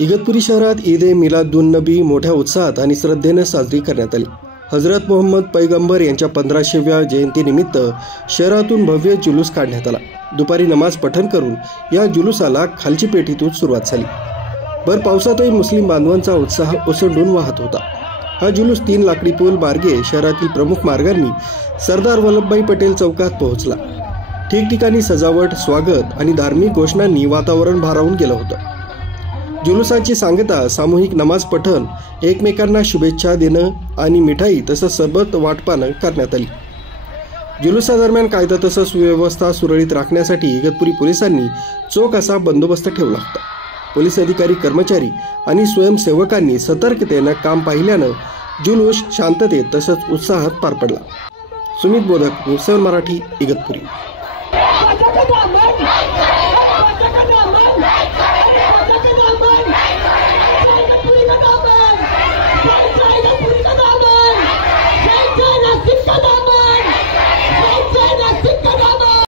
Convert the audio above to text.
इगतपुरी शहरात ईद ए मिलादुन्नबी मोठ्या उत्साहात आणि श्रद्धेने साजरी करण्यात आली। हजरत मोहम्मद पैगंबर यांच्या 1500व्या जयंतीनिमित्त शहरातून भव्य जुलूस काढण्यात आला। दुपारी नमाज पठण करून या जुलूसाला खालची पेठीतून सुरुवात झाली। भर पावसातही मुस्लिम बांधवांचा उत्साह ओसंडून वाहत होता। हा जुलूस 3 लाकडी पूल मार्गे शहरातील प्रमुख मार्गांनी सरदार वल्लभभाई पटेल चौकात पोहोचला। ठिकठिकाणी सजावट, स्वागत आणि धार्मिक घोषणांनी वातावरण भारावून गेलं होतं। जुलूसाची सांगता सामूहिक नमाज पठण, एकमेकांना शुभेच्छा देणं आणि मिठाई तसंच सरबत वाटपानं करण्यात आली। जुलूसादरम्यान कायदा तसंच सुव्यवस्था सुरळीत राखण्यासाठी इगतपुरी पोलिसांनी चोख असा बंदोबस्त ठेवला होता। पोलीस अधिकारी, कर्मचारी आणि स्वयंसेवकांनी सतर्कतेनं काम पाहिल्यानं जुलूस शांततेत तसंच उत्साहात पार पडला। सुमित बोधक, न्यूज 7 मराठी, इगतपुरी।